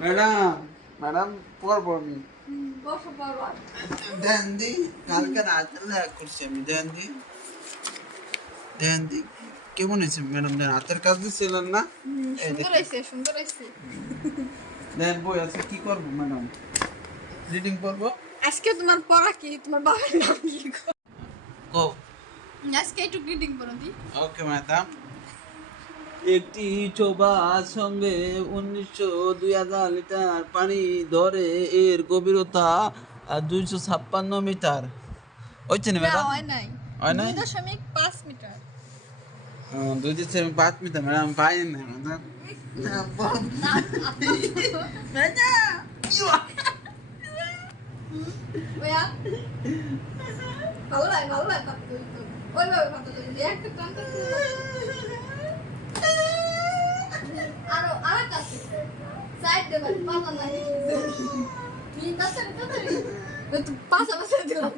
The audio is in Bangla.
ম্যাডাম ম্যাডাম পড়বো আমি বসো পড়বা। দেন দি কালকে রাতে লেখ করছি আমি দেন দি কেমন হয়েছে ম্যাডাম দেন হাতের কাজ দিচ্ছিলেন না এই সুন্দর দেখেন হয়েছে, সুন্দর হয়েছে। দেন বই আছে কি করবো ম্যাডাম রিডিং করবো আজকে তোমার পড়া কি? তোমার বাবার নাম কি? কো আজকে একটু গ্রিটিং করো দি। ওকে ম্যাডাম একটি চোবার সঙ্গে 2000 লিটার পানি ধরে এর গভীরতা 256 মিটার হচ্ছে না না, ম্যাডাম হয় নাই। হয় নাই 2.5 মিটার। 2.5 মিটার ম্যাডাম পাই না ম্যাডাম ওয়া ভালো লাগে, ভালো লাগে কথা বলতে। ওইভাবে কথা বলতে একটা কান্তা আরো কাছে সাইড দে ভাই পাতা নাই। তুই কাছে তো পাশা পাশা দিলাম।